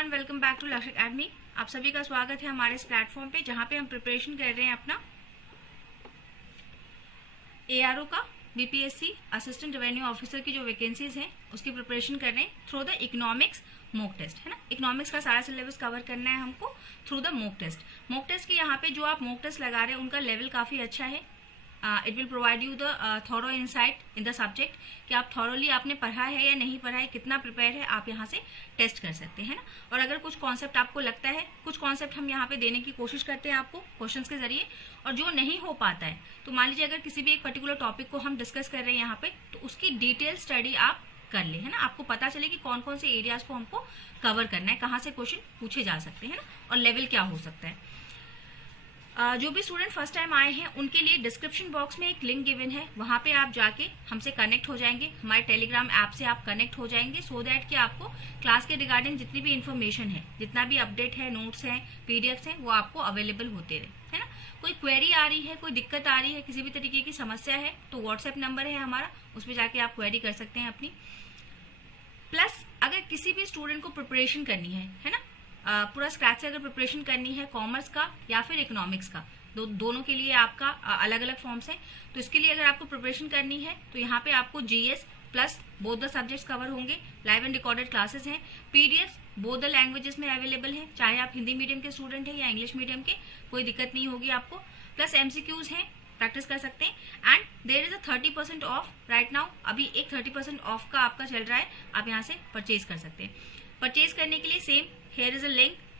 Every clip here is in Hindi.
एवरीवन, वेलकम बैक टू लक्ष्य एकेडमी। आप सभी का स्वागत है हमारे इस प्लेटफॉर्म पे जहाँ पे हम प्रिपरेशन कर रहे हैं अपना एआरओ का बीपीएससी असिस्टेंट रेवेन्यू ऑफिसर की जो वैकेंसीज हैं उसकी प्रिपरेशन कर रहे हैं through the economics mock test, है ना। इकोनॉमिक्स का सारा सिलेबस कवर करना है हमको through the mock test. Mock test के यहाँ पे जो आप मॉक टेस्ट लगा रहे हैं उनका लेवल काफ़ी अच्छा है। It will provide you the thorough insight in the subject कि आप थॉरोली आपने पढ़ा है या नहीं पढ़ा है, कितना प्रिपेयर है, आप यहाँ से टेस्ट कर सकते हैं ना। और अगर कुछ कॉन्सेप्ट आपको लगता है, कुछ कॉन्सेप्ट हम यहाँ पे देने की कोशिश करते हैं आपको क्वेश्चंस के जरिए, और जो नहीं हो पाता है तो मान लीजिए अगर किसी भी एक पर्टिकुलर टॉपिक को हम डिस्कस कर रहे हैं यहाँ पे, तो उसकी डिटेल स्टडी आप कर ले, है ना। आपको पता चले कि कौन कौन से एरियाज को हमको कवर करना है, कहाँ से क्वेश्चन पूछे जा सकते हैं ना, और लेवल क्या हो सकता है। जो भी स्टूडेंट फर्स्ट टाइम आए हैं उनके लिए डिस्क्रिप्शन बॉक्स में एक लिंक गिवन है, वहां पे आप जाके हमसे कनेक्ट हो जाएंगे, हमारे टेलीग्राम ऐप से आप कनेक्ट हो जाएंगे, सो दैट कि आपको क्लास के रिगार्डिंग जितनी भी इन्फॉर्मेशन है, जितना भी अपडेट है, नोट्स हैं, पीडीएफ्स हैं, वो आपको अवेलेबल होते रहे, है ना। कोई क्वेरी आ रही है, कोई दिक्कत आ रही है, किसी भी तरीके की समस्या है तो व्हाट्सएप नंबर है हमारा, उस पर जाके आप क्वेरी कर सकते हैं अपनी। प्लस अगर किसी भी स्टूडेंट को प्रिपरेशन करनी है ना, पूरा स्क्रैच से अगर प्रिपरेशन करनी है कॉमर्स का या फिर इकोनॉमिक्स का, दोनों के लिए आपका अलग अलग फॉर्म्स हैं। तो इसके लिए अगर आपको प्रिपरेशन करनी है तो यहाँ पे आपको GS plus both the subjects cover होंगे, लाइव एंड रिकॉर्डेड क्लासेस हैं, पीडीएफ बोथ द लैंग्वेजेस में अवेलेबल है, चाहे आप हिंदी मीडियम के स्टूडेंट हैं या इंग्लिश मीडियम के, कोई दिक्कत नहीं होगी आपको। प्लस एमसीक्यूज हैं, प्रैक्टिस कर सकते हैं। And there is a 30% off right now, अभी एक 30% ऑफ का आपका चल रहा है, आप यहाँ से परचेज कर सकते हैं। परचेज करने के लिए same here is a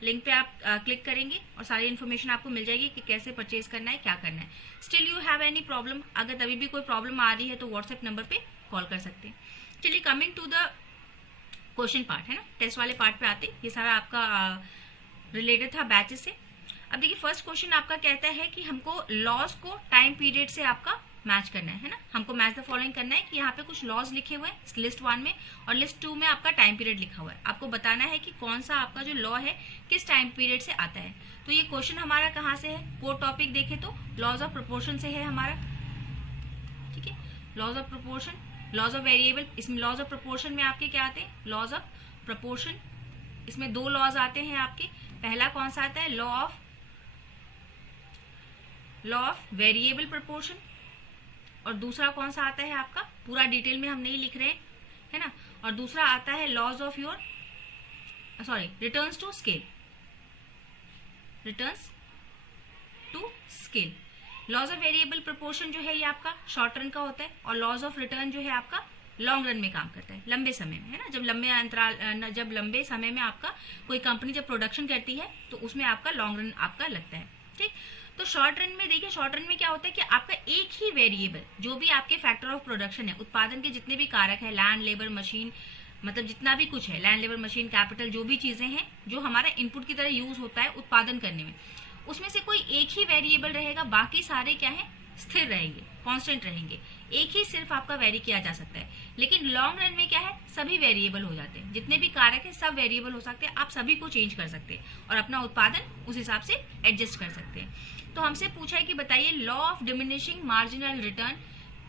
link पे आप क्लिक करेंगे और सारी इन्फॉर्मेशन आपको मिल जाएगी कि कैसे परचेज करना है, क्या करना है। Still you have any problem, अगर तभी भी कोई प्रॉब्लम आ रही है तो व्हाट्सएप नंबर पे कॉल कर सकते हैं। चलिए coming to the question part, है ना, टेस्ट वाले पार्ट पे आते, ये सारा आपका रिलेटेड था बैचेस से। अब देखिए फर्स्ट क्वेश्चन आपका कहता है कि हमको लॉज को टाइम पीरियड से आपका मैच करना है ना। हमको मैच द फॉलोइंग करना है कि यहाँ पे कुछ लॉज लिखे हुए हैं लिस्ट 1 में और लिस्ट 2 में आपका टाइम पीरियड लिखा हुआ है। आपको बताना है कि कौन सा आपका जो लॉ है किस टाइम पीरियड से आता है। तो ये क्वेश्चन हमारा कहाँ से है, कोर टॉपिक देखे तो लॉज ऑफ प्रोपोर्शन से है हमारा, ठीक है। Laws of proportion, laws of variable, इसमें लॉज ऑफ प्रोपोर्शन में आपके क्या आते हैं, लॉज ऑफ प्रोपोर्शन, इसमें 2 लॉज आते हैं आपके। पहला कौन सा आता है, लॉ ऑफ वेरिएबल प्रोपोर्शन, और दूसरा कौन सा आता है आपका, पूरा डिटेल में हम नहीं लिख रहे हैं, है ना। और दूसरा आता है laws of your returns to scale, returns to scale. Laws of variable proportion जो है ये आपका शॉर्ट रन का होता है, और लॉज ऑफ रिटर्न जो है आपका लॉन्ग रन में काम करता है, लंबे समय में, है ना। जब लंबे समय में आपका कोई कंपनी जब प्रोडक्शन करती है तो उसमें आपका लॉन्ग रन आपका लगता है, ठीक। तो शॉर्ट रन में देखिए, शॉर्ट रन में क्या होता है कि आपका एक ही वेरिएबल, जो भी आपके फैक्टर ऑफ प्रोडक्शन है, उत्पादन के जितने भी कारक है, लैंड लेबर मशीन, मतलब जितना भी कुछ है, लैंड लेबर मशीन कैपिटल, जो भी चीजें हैं जो हमारा इनपुट की तरह यूज होता है उत्पादन करने में, उसमें से कोई एक ही वेरिएबल रहेगा, बाकी सारे क्या है, स्थिर रहेंगे, कांस्टेंट रहेंगे, एक ही सिर्फ आपका वेरी किया जा सकता है। लेकिन लॉन्ग रन में क्या है, सभी वेरिएबल हो जाते हैं, जितने भी कारक है सब वेरिएबल हो सकते हैं, आप सभी को चेंज कर सकते हैं और अपना उत्पादन उस हिसाब से एडजस्ट कर सकते हैं। तो हमसे पूछा है कि बताइए law of diminishing marginal return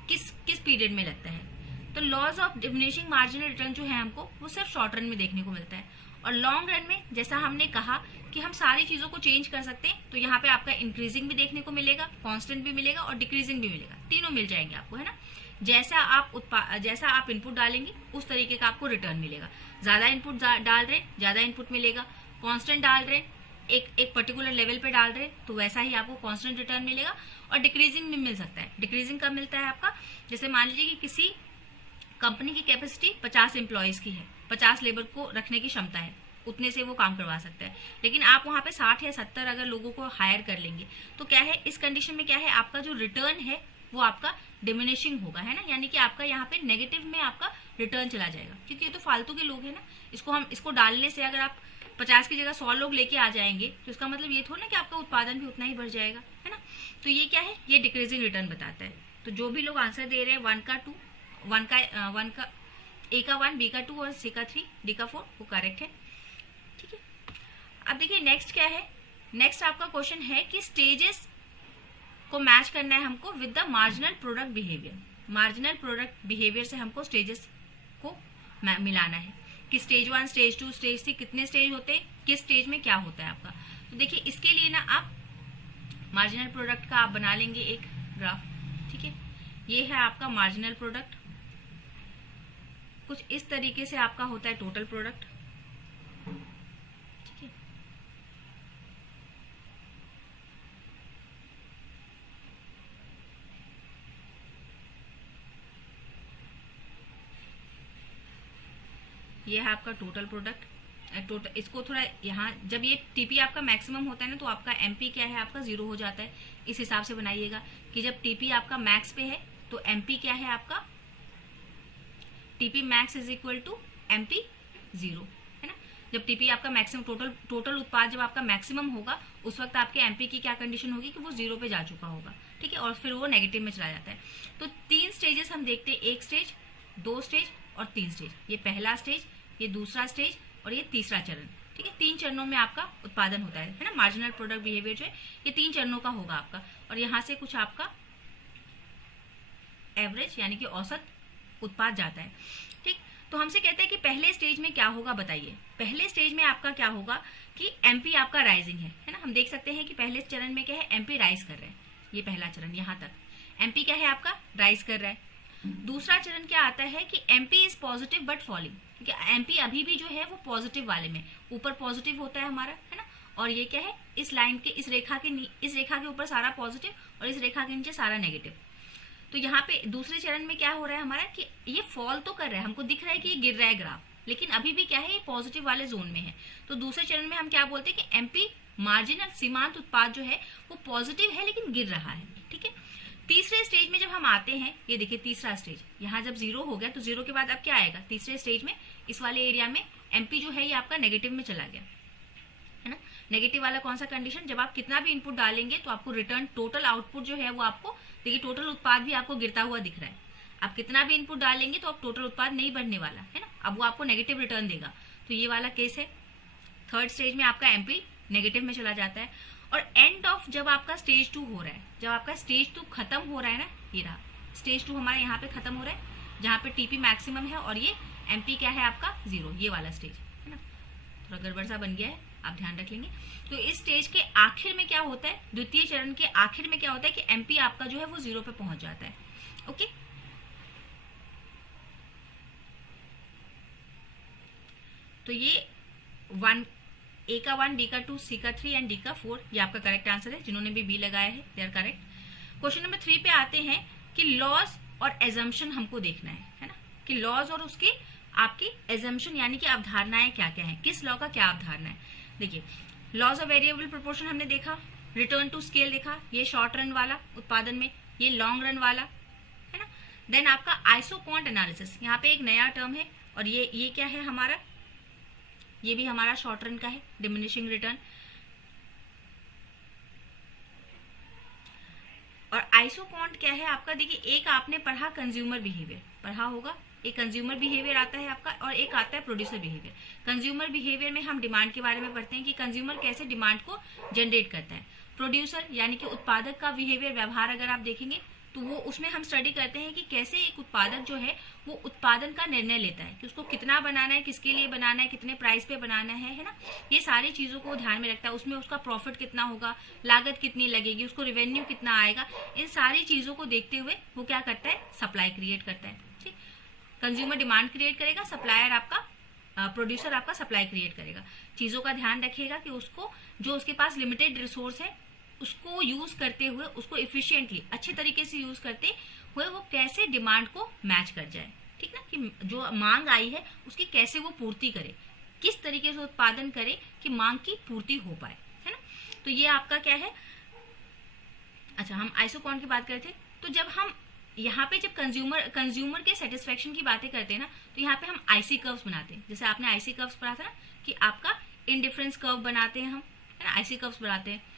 किस पीरियड में लगता है। तो laws of diminishing marginal return जो है हमको वो सिर्फ शॉर्ट रन में देखने को मिलता है, और लॉन्ग रन में जैसा हमने कहा कि हम सारी चीजों को चेंज कर सकते हैं, तो यहाँ पे आपका इंक्रीजिंग भी देखने को मिलेगा, कांस्टेंट भी मिलेगा और डिक्रीजिंग भी मिलेगा, तीनों मिल जाएंगे आपको, है ना। जैसा आप इनपुट डालेंगे उस तरीके का आपको रिटर्न मिलेगा। ज्यादा इनपुट डाल रहे ज्यादा इनपुट मिलेगा, कांस्टेंट डाल रहे एक पर्टिकुलर लेवल पे डाल रहे तो वैसा ही आपको कांस्टेंट रिटर्न मिलेगा। और डिक्रीजिंग भी मिल सकता है। डिक्रीजिंग कब मिलता है आपका, जैसे मान लीजिए कि किसी कंपनी की कैपेसिटी 50 एम्प्लॉयज की है, 50 लेबर को रखने की क्षमता है, उतने से वो काम करवा सकता है, लेकिन आप वहां पे 60 या 70 अगर लोगों को हायर कर लेंगे तो क्या है, इस कंडीशन में क्या है, आपका जो रिटर्न है वो आपका डिमिनिशिंग होगा, है ना। यानी कि आपका यहाँ पे नेगेटिव में आपका रिटर्न चला जाएगा, क्योंकि ये तो फालतू के लोग हैं ना। इसको डालने से अगर आप 50 की जगह 100 लोग लेके आ जाएंगे तो इसका मतलब ये थोड़ा ना कि आपका उत्पादन भी उतना ही बढ़ जाएगा, है ना। तो ये क्या है, ये डिक्रीजिंग रिटर्न बताता है। तो जो भी लोग आंसर दे रहे हैं 1 का 2, ए का 1, बी का 2 और सी का 3, डी का 4, वो करेक्ट है, ठीक है। अब देखिए नेक्स्ट क्या है, नेक्स्ट आपका क्वेश्चन है कि स्टेजेस को मैच करना है हमको with the marginal product behaviour. Marginal product behaviour से हमको स्टेजेस को मिलाना है। कि स्टेज 1, स्टेज 2, स्टेज 3 कितने स्टेज होते हैं, किस स्टेज में क्या होता है आपका। तो देखिए इसके लिए ना आप मार्जिनल प्रोडक्ट का आप बना लेंगे एक ग्राफ, ठीक है। ये है आपका मार्जिनल प्रोडक्ट, कुछ इस तरीके से आपका होता है टोटल प्रोडक्ट, ठीक है। ये है आपका टोटल प्रोडक्ट। टोटल इसको थोड़ा यहाँ जब ये टीपी आपका मैक्सिमम होता है ना तो आपका एमपी क्या है आपका 0 हो जाता है। इस हिसाब से बनाइएगा कि जब टीपी आपका मैक्स पे है तो एमपी क्या है आपका, TP max is equal to MP 0, है ना। जब टीपी आपका मैक्सिमम टोटल उत्पाद जब आपका मैक्सिमम होगा उस वक्त आपके एमपी की क्या कंडीशन होगी कि वो 0 पे जा चुका होगा, ठीक है, और फिर वो नेगेटिव में चला जाता है। तो 3 स्टेजेस हम देखते हैं, 1 स्टेज, 2 स्टेज और 3 स्टेज। ये पहला स्टेज, ये दूसरा स्टेज और ये तीसरा चरण, ठीक है। 3 चरणों में आपका उत्पादन होता है ना। मार्जिनल प्रोडक्ट बिहेवियर जो है ये 3 चरणों का होगा आपका, और यहाँ से कुछ आपका एवरेज यानी कि औसत उत्पाद जाता है, ठीक। तो हमसे कहते हैं कि पहले स्टेज में क्या होगा बताइए। पहले स्टेज में आपका क्या होगा कि एमपी आपका राइजिंग है ना। हम देख सकते हैं कि पहले चरण में क्या है, एमपी राइज कर रहा है। ये पहला चरण, यहाँ तक एमपी क्या है आपका राइज कर रहा है। दूसरा चरण क्या आता है कि MP is positive but fouling, MP अभी भी जो है वो पॉजिटिव वाले में, ऊपर पॉजिटिव होता है हमारा, है ना। और ये क्या है, इस लाइन के इस रेखा के ऊपर सारा पॉजिटिव और इस रेखा के नीचे सारा नेगेटिव। तो यहाँ पे दूसरे चरण में क्या हो रहा है हमारा कि ये फॉल तो कर रहा है, हमको दिख रहा है कि ये गिर रहा है ग्राफ, लेकिन अभी भी क्या है, ये पॉजिटिव वाले जोन में है। तो दूसरे चरण में हम क्या बोलते हैं कि एमपी मार्जिनल सीमांत उत्पाद जो है वो पॉजिटिव है लेकिन गिर रहा है, ठीक है। तीसरे स्टेज में जब हम आते हैं, ये देखिए तीसरा स्टेज, यहाँ जब 0 हो गया तो 0 के बाद अब क्या आएगा, तीसरे स्टेज में इस वाले एरिया में एमपी जो है ये आपका नेगेटिव में चला गया, है ना। नेगेटिव वाला कौन सा कंडीशन, जब आप कितना भी इनपुट डालेंगे तो आपको रिटर्न टोटल आउटपुट जो है वो आपको, देखिए टोटल उत्पाद भी आपको गिरता हुआ दिख रहा है। आप कितना भी इनपुट डालेंगे तो अब टोटल उत्पाद नहीं बढ़ने वाला है ना, अब वो आपको नेगेटिव रिटर्न देगा। तो ये वाला केस है। थर्ड स्टेज में आपका एमपी नेगेटिव में चला जाता है। और एंड ऑफ जब आपका स्टेज 2 हो रहा है, जब आपका स्टेज 2 खत्म हो रहा है ना, ये रहा स्टेज 2 हमारा यहाँ पे खत्म हो रहा है जहाँ पे टीपी मैक्सिमम है और ये एमपी क्या है आपका 0, ये वाला स्टेज है ना। थोड़ा गड़बड़ सा बन गया है, आप ध्यान रख लेंगे। तो इस स्टेज के आखिर में क्या होता है, द्वितीय चरण के आखिर में क्या होता है कि एमपी आपका जो है वो 0 पे पहुंच जाता है, ओके। तो ये 1 ए का 1, बी का 2, सी का 3 एंड डी का 4, ये आपका करेक्ट आंसर है। जिन्होंने भी बी लगाया है they are correct. Question number 3 पे आते हैं कि लॉज और एजम्पशन हमको देखना है ना, कि लॉज और उसके आपकी एजम्पशन यानी कि अवधारणाएं क्या क्या है, किस लॉ का क्या अवधारणा है। देखिए लॉज ऑफ वेरिएबल प्रोपोर्शन हमने देखा, रिटर्न टू स्केल देखा, ये शॉर्ट रन वाला उत्पादन में, ये लॉन्ग रन वाला, है ना। देन आपका आइसोक्वांट एनालिसिस, यहाँ पे एक नया टर्म है और ये क्या है हमारा, ये भी हमारा शॉर्ट रन का है, डिमिनिशिंग रिटर्न। और आइसोक्वांट क्या है आपका, देखिए एक आपने पढ़ा कंज्यूमर बिहेवियर, पढ़ा होगा, एक कंज्यूमर बिहेवियर आता है आपका और एक आता है प्रोड्यूसर बिहेवियर। कंज्यूमर बिहेवियर में हम डिमांड के बारे में पढ़ते हैं कि कंज्यूमर कैसे डिमांड को जनरेट करता है। प्रोड्यूसर यानी कि उत्पादक का बिहेवियर, व्यवहार अगर आप देखेंगे तो वो उसमें हम स्टडी करते हैं कि कैसे एक उत्पादक जो है वो उत्पादन का निर्णय लेता है कि उसको कितना बनाना है, किसके लिए बनाना है, कितने प्राइस पे बनाना है ना। ये सारी चीजों को ध्यान में रखता है, उसमें उसका प्रॉफिट कितना होगा, लागत कितनी लगेगी, उसको रेवेन्यू कितना आएगा, इन सारी चीजों को देखते हुए वो क्या करता है, सप्लाई क्रिएट करता है, ठीक। कंज्यूमर डिमांड क्रिएट करेगा, सप्लायर आपका प्रोड्यूसर आपका सप्लाई क्रिएट करेगा। चीजों का ध्यान रखिएगा कि उसको जो उसके पास लिमिटेड रिसोर्स है उसको यूज करते हुए, उसको इफिशिएंटली अच्छे तरीके से यूज करते हुए वो कैसे डिमांड को मैच कर जाए, ठीक ना, कि जो मांग आई है उसकी कैसे वो पूर्ति करे, किस तरीके से उत्पादन करे कि मांग की पूर्ति हो पाए, है ना। तो ये आपका क्या है। अच्छा, हम आइसोक्वांट की बात करते थे, तो जब हम यहाँ पे जब कंज्यूमर के सेटिस्फेक्शन की बातें करते हैं ना, तो यहाँ पे हम आईसी कर्व्स बनाते हैं। जैसे आपने आईसी कर्व्स पढ़ा था ना कि आपका इंडिफरेंस कर्व बनाते हैं हम, है ना, आईसी कर्व्स बनाते हैं।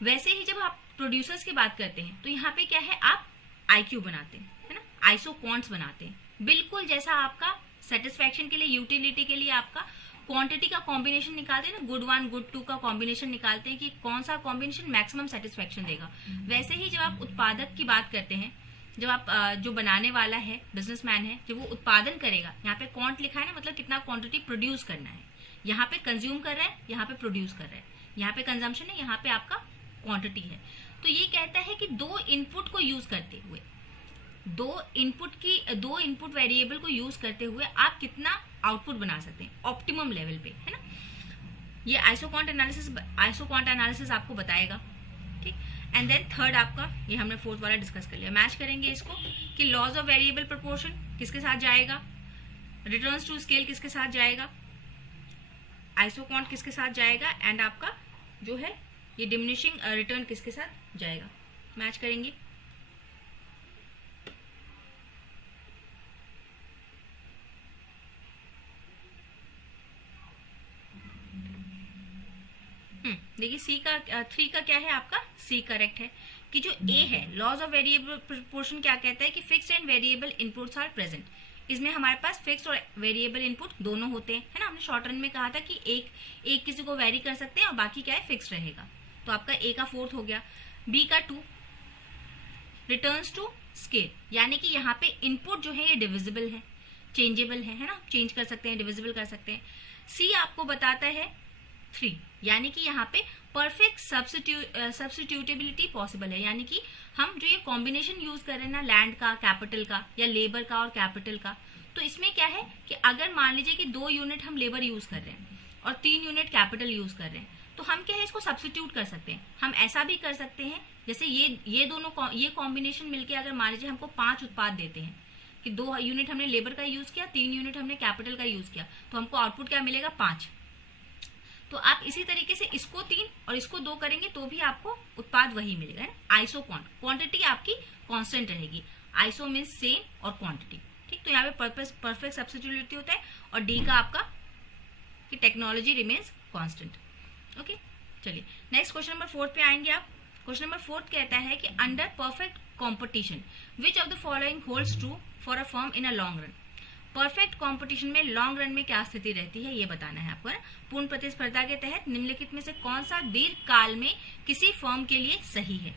वैसे ही जब आप प्रोड्यूसर्स की बात करते हैं तो यहाँ पे क्या है, आप आईक्यू बनाते हैं, है ना, आइसोक्वांट्स बनाते हैं। बिल्कुल जैसा आपका सेटिस्फेक्शन के लिए, यूटिलिटी के लिए आपका क्वांटिटी का कॉम्बिनेशन निकालते हैं ना, गुड 1 गुड 2 का कॉम्बिनेशन निकालते हैं कि कौन सा कॉम्बिनेशन मैक्सिमम सेटिस्फेक्शन देगा। वैसे ही जब आप उत्पादक की बात करते हैं जब आप जो बनाने वाला है बिजनेसमैन है, जब वो उत्पादन करेगा, यहाँ पे क्वांट लिखा है ना, मतलब कितना क्वांटिटी प्रोड्यूस करना है। यहाँ पे कंज्यूम कर रहा है, यहाँ पे प्रोड्यूस कर रहा है, यहाँ पे कंजम्पशन है, यहाँ पे आपका क्वांटिटी है। तो ये कहता है कि दो इनपुट को यूज करते हुए, दो इनपुट वेरिएबल को यूज करते हुए आप कितना आउटपुट बना सकते हैं ऑप्टिमम लेवल पे, है ना। ये आइसोक्वांट एनालिसिस आपको बताएगा, ठीक। एंड देन थर्ड आपका, ये हमने फोर्थ वाला डिस्कस कर लिया। मैच करेंगे इसको कि लॉज ऑफ वेरिएबल प्रोपोर्शन किसके साथ जाएगा, रिटर्न्स टू स्केल किसके साथ जाएगा, आइसोक्वांट किसके साथ जाएगा, एंड आपका जो है ये डिमिनिशिंग रिटर्न किसके साथ जाएगा। मैच करेंगे। देखिए सी का 3 का क्या है आपका, सी करेक्ट है कि जो ए है लॉज ऑफ वेरिएबल प्रोपोर्शन क्या कहता है कि fixed and variable inputs are present. इसमें हमारे पास फिक्स्ड और वेरिएबल इनपुट दोनों होते हैं, है ना। हमने शॉर्ट रन में कहा था कि एक किसी को वेरी कर सकते हैं और बाकी क्या है फिक्स्ड रहेगा। तो आपका ए का 4th हो गया। बी का 2 रिटर्न्स टू स्केल, यानी कि यहाँ पे इनपुट जो है ये डिविजिबल है, चेंजेबल है ना, चेंज कर सकते हैं, डिविजिबल कर सकते हैं। सी आपको बताता है 3, यानी कि यहाँ पे परफेक्ट सब्स्टिट्यूटेबिलिटी पॉसिबल है, यानी कि हम जो ये कॉम्बिनेशन यूज कर रहे हैं ना लैंड का कैपिटल का या लेबर का और कैपिटल का, तो इसमें क्या है कि अगर मान लीजिए कि 2 यूनिट हम लेबर यूज कर रहे हैं और 3 यूनिट कैपिटल यूज कर रहे हैं, तो हम क्या है इसको सब्स्टिट्यूट कर सकते हैं। हम ऐसा भी कर सकते हैं जैसे ये दोनों ये कॉम्बिनेशन मिलके अगर मान लीजिए हमको 5 उत्पाद देते हैं कि 2 यूनिट हमने लेबर का यूज किया, 3 यूनिट हमने कैपिटल का यूज किया, तो हमको आउटपुट क्या मिलेगा 5। तो आप इसी तरीके से इसको 3 और इसको 2 करेंगे तो भी आपको उत्पाद वही मिलेगा, है ना। आइसो क्वांटिटी आपकी कांस्टेंट रहेगी। आइसो मीन्स सेम और क्वांटिटी, ठीक। तो यहाँ पे परफेक्ट सब्स्टिट्यूटेबिलिटी होता है। और डी का आपका कि टेक्नोलॉजी रिमेन्स कांस्टेंट। ओके, चलिए नेक्स्ट क्वेश्चन नंबर 4 पे आएंगे आप। क्वेश्चन नंबर 4 कहता है कि under perfect competition which of the following holds true for a firm in a long run. Perfect competition में लॉन्ग रन में क्या स्थिति रहती है ये बताना है आपको, है। पूर्ण प्रतिस्पर्धा के तहत निम्नलिखित में से कौन सा दीर्घ काल में किसी फर्म के लिए सही है।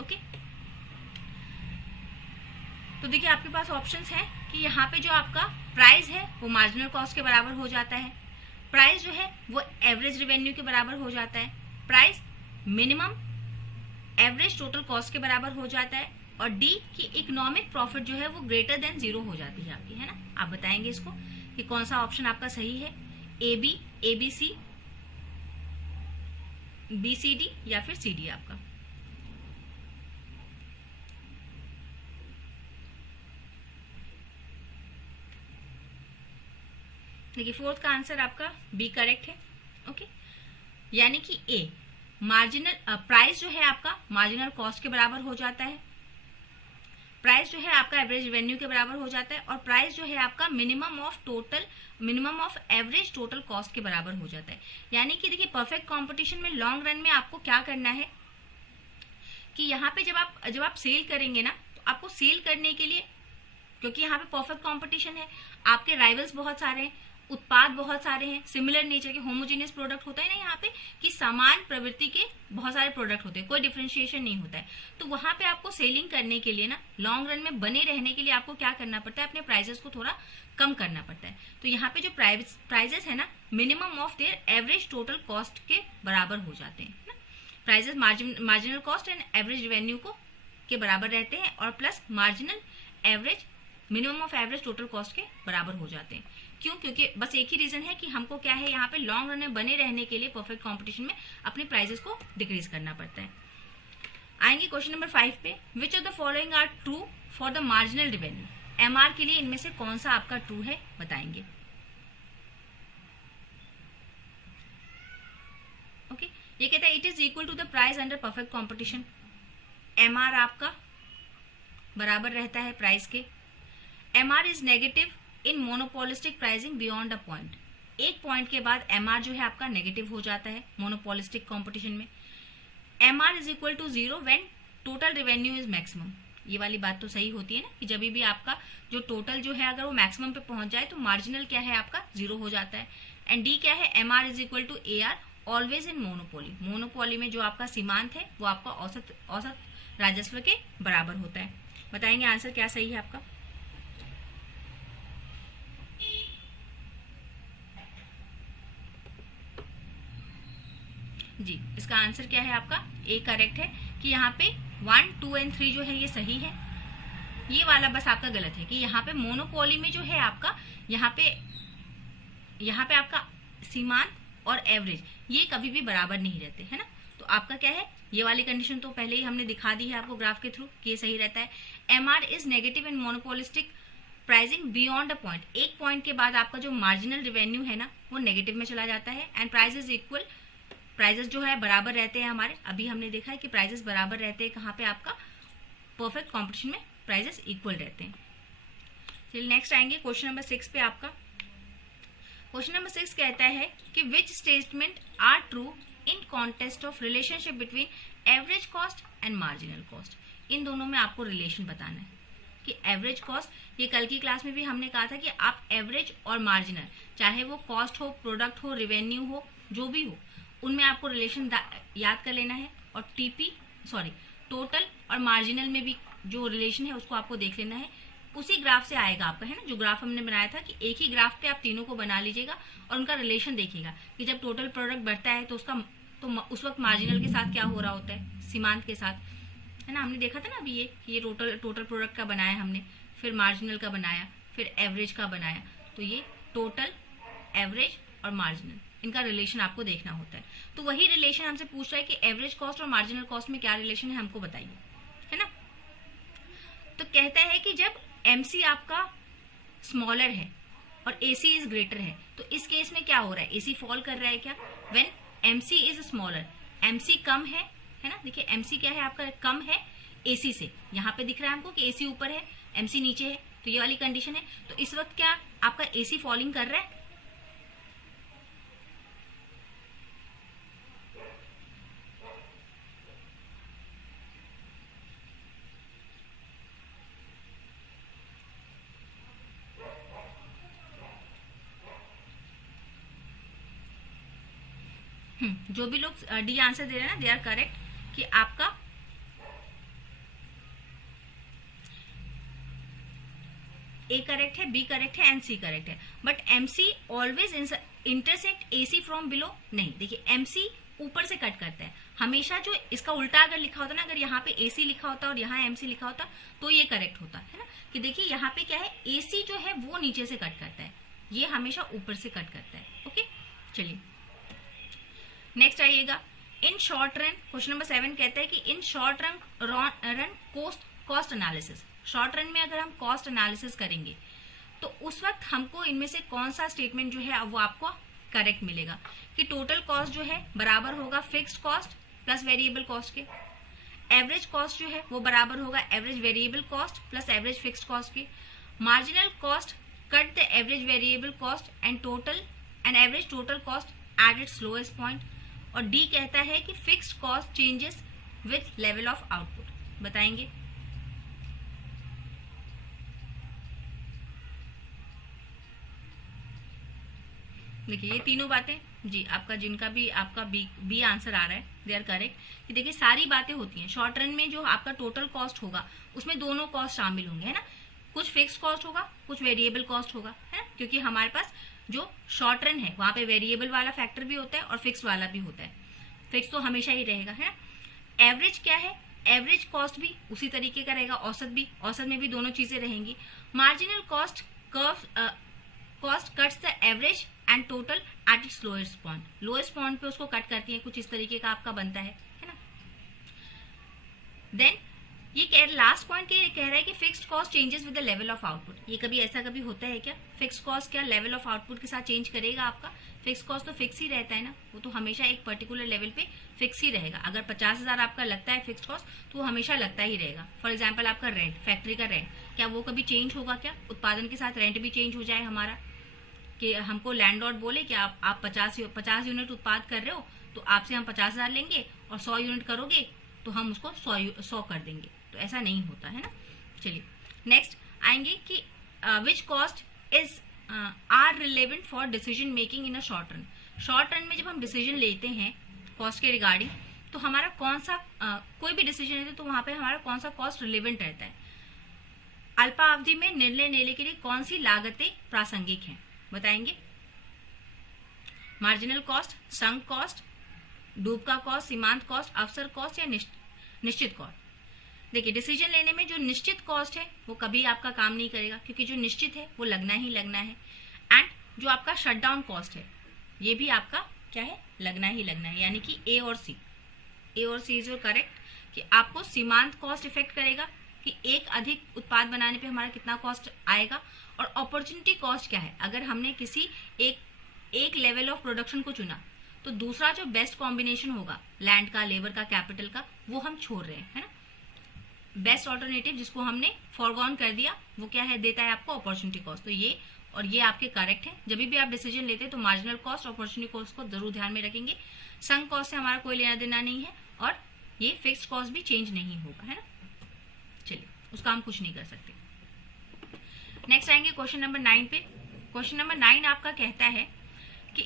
ओके, तो देखिए आपके पास ऑप्शंस हैं कि यहाँ पे जो आपका प्राइस है वो मार्जिनल कॉस्ट के बराबर हो जाता है, प्राइस जो है वो एवरेज रेवेन्यू के बराबर हो जाता है, price minimum average total cost के बराबर हो जाता है, और डी की इकोनॉमिक प्रॉफिट जो है वो ग्रेटर देन 0 हो जाती है आपकी, है ना। आप बताएंगे इसको कि कौन सा ऑप्शन आपका सही है, A B, A B C, B C D या फिर सी डी आपका। देखिए 4th का आंसर आपका बी करेक्ट है। ओके, यानी कि ए मार्जिनल प्राइस जो है आपका मार्जिनल कॉस्ट के बराबर हो जाता है, प्राइस जो है आपका एवरेज रेवेन्यू के बराबर हो जाता है, और प्राइस जो है आपका minimum of average total cost के बराबर हो जाता है। यानी कि देखिए परफेक्ट कंपटीशन में लॉन्ग रन में आपको क्या करना है कि यहाँ पे जब आप सेल करेंगे ना, तो आपको सेल करने के लिए, क्योंकि यहाँ पे परफेक्ट कंपटीशन है, आपके राइवल्स बहुत सारे हैं, उत्पाद बहुत सारे हैं, सिमिलर नेचर के होमोजीनियस प्रोडक्ट होता है ना यहाँ पे कि समान प्रवृत्ति के बहुत सारे प्रोडक्ट होते हैं, कोई डिफरेंशिएशन नहीं होता है। तो वहां पे आपको सेलिंग करने के लिए ना, लॉन्ग रन में बने रहने के लिए आपको क्या करना पड़ता है, अपने प्राइजेस को थोड़ा कम करना पड़ता है। तो यहाँ पे जो प्राइजेस है ना minimum of their average total cost के बराबर हो जाते हैं ना। Prices marginal cost and average revenue को के बराबर रहते हैं, और plus marginal average minimum of average total cost के बराबर हो जाते हैं। क्यों? क्योंकि बस एक ही रीजन है कि हमको क्या है यहाँ पे लॉन्ग रन में बने रहने के लिए परफेक्ट कंपटीशन में अपने प्राइजेस को डिक्रीज करना पड़ता है। आएंगे क्वेश्चन नंबर 5 पे, which of the following are true for the marginal revenue. MR के लिए इनमें से कौन सा आपका ट्रू है बताएंगे। ओके, ये कहता है it is equal to the price under perfect competition. MR आपका बराबर रहता है प्राइस के। MR is negative in monopolistic pricing beyond a point. एक पॉइंट के बाद एमआर जो है आपका नेगेटिव हो जाता है मोनोपोलिस्टिक कंपटीशन में। MR is equal to 0 when total revenue is maximum. ये वाली बात तो सही होती है ना कि जब भी आपका जो टोटल जो है अगर वो मैक्सिमम पे पहुंच जाए तो मार्जिनल क्या है आपका 0 हो जाता है। एंड डी क्या है, MR is equal to AR always in monopoly. Monopoly में जो आपका सीमांत है वो आपका औसत राजस्व के बराबर होता है। बताएंगे आंसर क्या सही है आपका। जी, इसका आंसर क्या है आपका, ए करेक्ट है कि यहाँ पे 1, 2 एंड 3 जो है ये सही है। ये वाला बस आपका गलत है कि यहाँ पे मोनोपोली में जो है आपका यहाँ पे आपका सीमांत और एवरेज ये कभी भी बराबर नहीं रहते, है ना। तो आपका क्या है, ये वाली कंडीशन तो पहले ही हमने दिखा दी है आपको ग्राफ के थ्रू कि ये सही रहता है। MR is negative in monopolistic pricing beyond a point, एक पॉइंट के बाद आपका जो मार्जिनल रेवेन्यू है ना वो नेगेटिव में चला जाता है। And price is equal, prices जो है बराबर रहते हैं हमारे, अभी हमने देखा है कि प्राइजेस बराबर रहते हैं कहाँ पे आपका परफेक्ट कॉम्पिटिशन में प्राइजेस इक्वल रहते हैं। चलिए नेक्स्ट आएंगे क्वेश्चन नंबर 6 पे। आपका क्वेश्चन नंबर 6 कहता है कि which statement are true in context of relationship between average cost and marginal cost. इन दोनों में आपको रिलेशन बताना है कि एवरेज कॉस्ट, ये कल की क्लास में भी हमने कहा था कि आप एवरेज और मार्जिनल, चाहे वो कॉस्ट हो, प्रोडक्ट हो, रेवेन्यू हो, जो भी हो, उनमें आपको रिलेशन याद कर लेना है। और टोटल और मार्जिनल में भी जो रिलेशन है उसको आपको देख लेना है। उसी ग्राफ से आएगा आपका, है ना, जो ग्राफ हमने बनाया था कि एक ही ग्राफ पे आप तीनों को बना लीजिएगा और उनका रिलेशन देखिएगा कि जब टोटल प्रोडक्ट बढ़ता है तो उस वक्त मार्जिनल के साथ क्या हो रहा होता है, सीमांत के साथ, है ना। हमने देखा था ना अभी ये कि ये टोटल प्रोडक्ट का बनाया हमने, फिर मार्जिनल का बनाया, फिर एवरेज का बनाया। तो ये टोटल, एवरेज और मार्जिनल, इनका रिलेशन आपको देखना होता है। तो वही रिलेशन हमसे पूछ रहा है कि एवरेज कॉस्ट और मार्जिनल कॉस्ट में क्या रिलेशन है, हमको बताइए, है ना। तो कहता है कि जब एमसी आपका स्मॉलर है और एसी इज ग्रेटर है, तो इस केस में क्या हो रहा है, एसी फॉल कर रहा है क्या, when MC is smaller, MC कम है ना। देखिए एमसी क्या है आपका, कम है एसी से। यहाँ पे दिख रहा है हमको कि एसी ऊपर है, एमसी नीचे है, तो ये वाली कंडीशन है। तो इस वक्त क्या आपका एसी फॉलिंग कर रहा है, जो भी लोग डी आंसर दे रहे हैं ना, दे आर करेक्ट कि आपका ए करेक्ट है, बी करेक्ट है एंड सी करेक्ट है। But MC always intersect AC from below नहीं। देखिए एमसी ऊपर से कट करता है हमेशा। जो इसका उल्टा अगर लिखा होता ना, अगर यहाँ पे एसी लिखा होता और यहाँ एमसी लिखा होता तो ये करेक्ट होता, है ना। कि देखिए यहाँ पे क्या है, एसी जो है वो नीचे से कट करता है, ये हमेशा ऊपर से कट करता है। ओके, चलिए नेक्स्ट आइएगा। In short run, question number 7 कहता है कि in short run cost analysis, short run में अगर हम कॉस्ट एनालिसिस करेंगे तो उस वक्त हमको इनमें से कौन सा स्टेटमेंट जो है वो आपको करेक्ट मिलेगा कि टोटल कॉस्ट जो है बराबर होगा fixed cost plus variable cost के, एवरेज कॉस्ट जो है वो बराबर होगा average variable cost plus average fixed cost के, marginal cost cut the average variable cost and average total cost at its lowest point. और डी कहता है कि fixed cost changes with level of output. बताएंगे देखिए ये तीनों बातें जी आपका, जिनका भी आपका बी आंसर आ रहा है दे आर करेक्ट कि देखिए सारी बातें होती हैं शॉर्ट रन में। जो आपका टोटल कॉस्ट होगा उसमें दोनों कॉस्ट शामिल होंगे, है ना। कुछ फिक्स कॉस्ट होगा, कुछ वेरिएबल कॉस्ट होगा, है ना, क्योंकि हमारे पास जो शॉर्ट रन है वहां पे वेरिएबल वाला फैक्टर भी होता है और फिक्स वाला भी होता है। फिक्स तो हमेशा ही रहेगा, है ना। एवरेज क्या है, एवरेज कॉस्ट भी उसी तरीके का रहेगा, औसत में भी दोनों चीजें रहेंगी। Marginal cost cuts the average and total eight its lowest point पे उसको कट करती है, कुछ इस तरीके का आपका बनता है ना। देन ये लास्ट पॉइंट ये कह रहा है कि fixed cost changes with the level of output. ये कभी ऐसा कभी होता है क्या, फिक्स्ड कॉस्ट क्या लेवल ऑफ आउटपुट के साथ चेंज करेगा आपका? फिक्स्ड कॉस्ट तो फिक्स ही रहता है ना, वो तो हमेशा एक पर्टिकुलर लेवल पे फिक्स ही रहेगा। अगर 50,000 आपका लगता है फिक्स्ड कॉस्ट तो वो हमेशा लगता ही रहेगा। फॉर एग्जाम्पल आपका रेंट, फैक्ट्री का रेंट, क्या वो कभी चेंज होगा क्या? उत्पादन के साथ रेंट भी चेंज हो जाए हमारा, कि हमको लैंडलॉर्ड बोले कि आप 50 यूनिट उत्पाद कर रहे हो तो आपसे हम 50,000 लेंगे और 100 यूनिट करोगे तो हम उसको 100 कर देंगे, तो ऐसा नहीं होता है ना। चलिए नेक्स्ट आएंगे कि which cost is are relevant for decision making in a short run. Short run में जब हम डिसीजन लेते हैं कॉस्ट के रिगार्डिंग तो हमारा कौन सा कोई भी डिसीजन लेते हैं तो वहां पे हमारा कौन सा कॉस्ट रिलेवेंट रहता है। अल्पावधि में निर्णय लेने के लिए कौन सी लागतें प्रासंगिक हैं, बताएंगे? मार्जिनल कॉस्ट, संक कॉस्ट, डूब का कॉस्ट, सीमांत कॉस्ट, अवसर कॉस्ट या निश्चित कॉस्ट। देखिए, डिसीजन लेने में जो निश्चित कॉस्ट है वो कभी आपका काम नहीं करेगा, क्योंकि जो निश्चित है वो लगना ही लगना है। एंड जो आपका शटडाउन कॉस्ट है ये भी आपका क्या है, लगना ही लगना है, यानी कि ए और सी इज योर करेक्ट, कि आपको सीमांत कॉस्ट इफेक्ट करेगा कि एक अधिक उत्पाद बनाने पे हमारा कितना कॉस्ट आएगा, और अपॉर्चुनिटी कॉस्ट क्या है, अगर हमने किसी एक लेवल ऑफ प्रोडक्शन को चुना तो दूसरा जो बेस्ट कॉम्बिनेशन होगा लैंड का, लेबर का, कैपिटल का, वो हम छोड़ रहे हैं, है ना। बेस्ट ऑल्टरनेटिव जिसको हमने फॉरगॉन कर दिया वो क्या है, देता है आपको अपॉर्चुनिटी कॉस्ट। तो ये और ये आपके करेक्ट है। जब भी आप डिसीजन लेते हैं तो मार्जिनल कॉस्ट, अपॉर्चुनिटी कॉस्ट को जरूर ध्यान में रखेंगे। संक कॉस्ट से हमारा कोई लेना देना नहीं है, और ये फिक्स्ड कॉस्ट भी चेंज नहीं होगा, है ना। चलिए, उसका हम कुछ नहीं कर सकते। नेक्स्ट आएंगे क्वेश्चन नंबर 9 पे। क्वेश्चन नंबर 9 आपका कहता है कि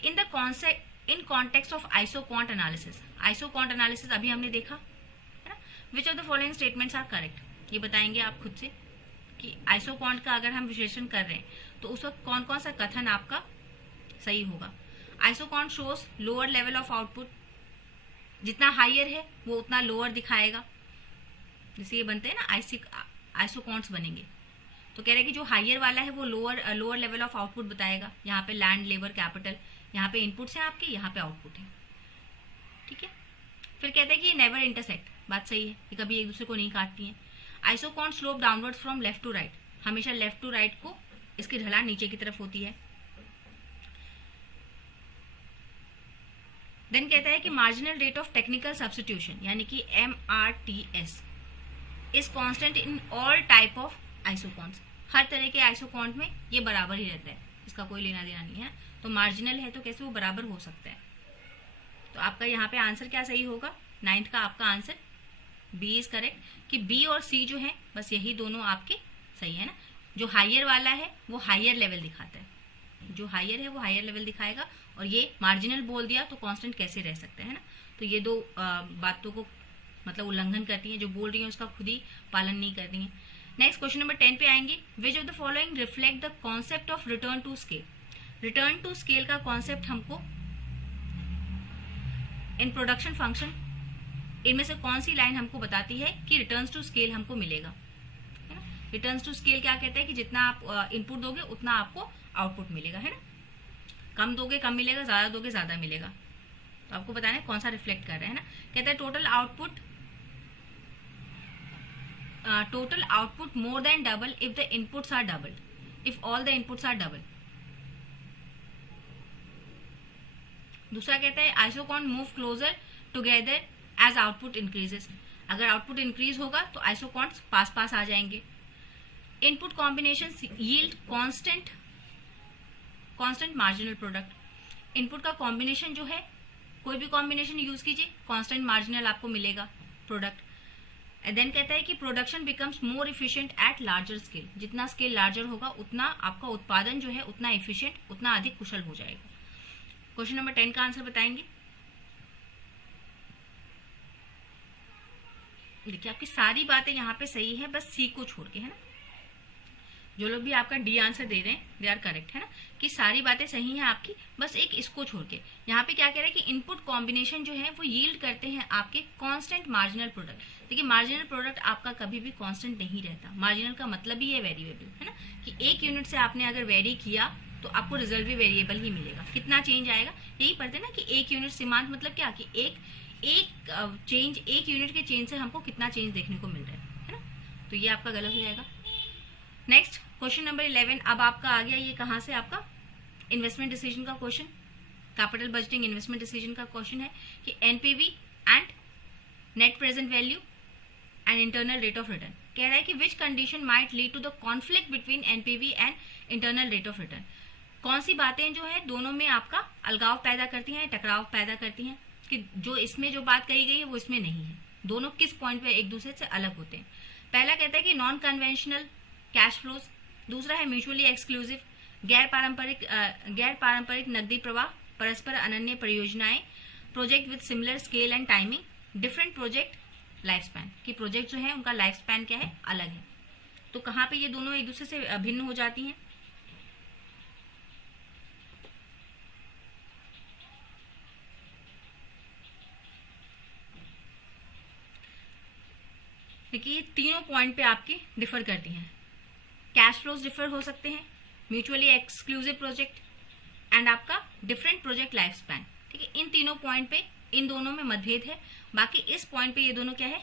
in context of isoquant analysis, isoquant analysis अभी हमने देखा है ना, which of the following statements are correct, ये बताएंगे आप खुद से कि आइसोक्वांट का अगर हम विश्लेषण कर रहे हैं तो उस वक्त कौन कौन सा कथन आपका सही होगा। Isoquant shows lower level of output, जितना हाइयर है वो उतना लोअर दिखाएगा, जैसे ये बनते हैं ना आइसोक्वांट्स बनेंगे, तो कह रहे हैं कि जो हाइयर वाला है वो लोअर लेवल ऑफ आउटपुट बताएगा। यहाँ पे लैंड, लेबर, कैपिटल, यहाँ पे इनपुट्स हैं आपके, यहाँ पे आउटपुट है, ठीक है। फिर कहते हैं कि ये नेवर इंटरसेक्ट, बात सही है, ये कभी एक दूसरे को नहीं काटती हैं। Isoquant slope downwards from left to right, हमेशा लेफ्ट टू राइट को इसकी ढलान नीचे की तरफ होती है। देन कहता है कि marginal rate of technical substitution यानी कि MRTS is constant in all type of isoquants, हर तरह के आइसोक्वांट में ये बराबर ही रहता है, इसका कोई लेना देना नहीं है। तो मार्जिनल है तो कैसे वो बराबर हो सकता है। तो आपका यहाँ पे आंसर क्या सही होगा, 9th का आपका आंसर बी इज करेक्ट, कि बी और सी जो है बस यही दोनों आपके सही है ना। जो हाइयर वाला है वो हाइयर लेवल दिखाता है, जो हाइयर है वो हाइयर लेवल दिखाएगा, और ये मार्जिनल बोल दिया तो कांस्टेंट कैसे रह सकता है ना। तो ये दो बातों को मतलब उल्लंघन करती हैं, जो बोल रही हैं उसका खुद ही पालन नहीं कर रही हैं। नेक्स्ट क्वेश्चन नंबर 10 पे आएंगे। Which of the following reflect the concept of return to scale. Return to scale का कॉन्सेप्ट हमको इन प्रोडक्शन फंक्शन इनमें से कौन सी लाइन हमको बताती है कि रिटर्न टू स्केल हमको मिलेगा, है ना। रिटर्न टू स्केल क्या कहते हैं कि जितना आप इनपुट दोगे उतना आपको आउटपुट मिलेगा, है ना। कम दोगे कम मिलेगा, ज्यादा दोगे ज्यादा मिलेगा। तो आपको बताना है कौन सा रिफ्लेक्ट कर रहा है ना। कहता है total output more than double if the inputs are double, if all the inputs are double. दूसरा कहता है isoquant move closer together as output increases, अगर आउटपुट इंक्रीज होगा तो आइसोक्वांट्स पास पास आ जाएंगे। Input combination yield constant marginal product, input का कॉम्बिनेशन जो है कोई भी कॉम्बिनेशन यूज कीजिए कांस्टेंट मार्जिनल आपको मिलेगा प्रोडक्ट। देन कहता है कि production becomes more efficient eight larger scale, जितना स्केल लार्जर होगा उतना आपका उत्पादन जो है उतना इफिशिएंट, उतना अधिक कुशल हो जाएगा। क्वेश्चन नंबर 10 का आंसर बताएंगे। देखिए आपकी सारी बातें यहाँ पे सही है, बस सी को छोड़ के, है ना। जो लोग भी आपका डी आंसर दे रहे हैं दे आर करेक्ट, है ना, कि सारी बातें सही हैं आपकी, बस एक इसको छोड़ के। यहाँ पे क्या कह रहा है कि इनपुट कॉम्बिनेशन जो है वो यील्ड करते हैं आपके कांस्टेंट मार्जिनल प्रोडक्ट। देखिए मार्जिनल प्रोडक्ट आपका कभी भी कांस्टेंट नहीं रहता, मार्जिनल का मतलब ही है वेरिएबल, है ना, कि एक यूनिट से आपने अगर वेरी किया तो आपको रिजल्ट भी वेरिएबल ही मिलेगा। कितना चेंज आएगा, यही पढ़ते ना कि एक यूनिट सीमांत मतलब क्या, कि एक यूनिट के चेंज से हमको कितना चेंज देखने को मिल रहा है ना। तो ये आपका गलत हो जाएगा। नेक्स्ट क्वेश्चन नंबर 11 अब आपका आ गया, ये कहाँ से, आपका इन्वेस्टमेंट डिसीजन का question, capital budgeting investment decision का क्वेश्चन है कि NPV and net present value and internal rate of return. कह रहा है कि which condition might lead to the conflict between NPV and internal rate of return. कौन सी बातें जो है दोनों में आपका अलगाव पैदा करती हैं, टकराव पैदा करती हैं, कि जो इसमें जो बात कही गई है वो इसमें नहीं है, दोनों किस पॉइंट पे एक दूसरे से अलग होते हैं। पहला कहता है कि नॉन कन्वेंशनल कैश फ्लोज, दूसरा है म्यूचुअली एक्सक्लूसिव, गैर पारंपरिक नकदी प्रवाह, परस्पर अनन्य परियोजनाएं, project with similar scale and timing, different project life span, कि प्रोजेक्ट जो है उनका लाइफ स्पैन क्या है, अलग है। तो कहाँ पे ये दोनों एक दूसरे से भिन्न हो जाती हैं? देखिए ये तीनों पॉइंट पे आपकी डिफर करती हैं। कैश फ्लोज डिफर हो सकते हैं, म्यूचुअली एक्सक्लूसिव प्रोजेक्ट एंड आपका डिफरेंट प्रोजेक्ट लाइफ स्पैन। ठीक है, इन तीनों पॉइंट पे इन दोनों में मतभेद है। बाकी इस पॉइंट पे ये दोनों क्या है,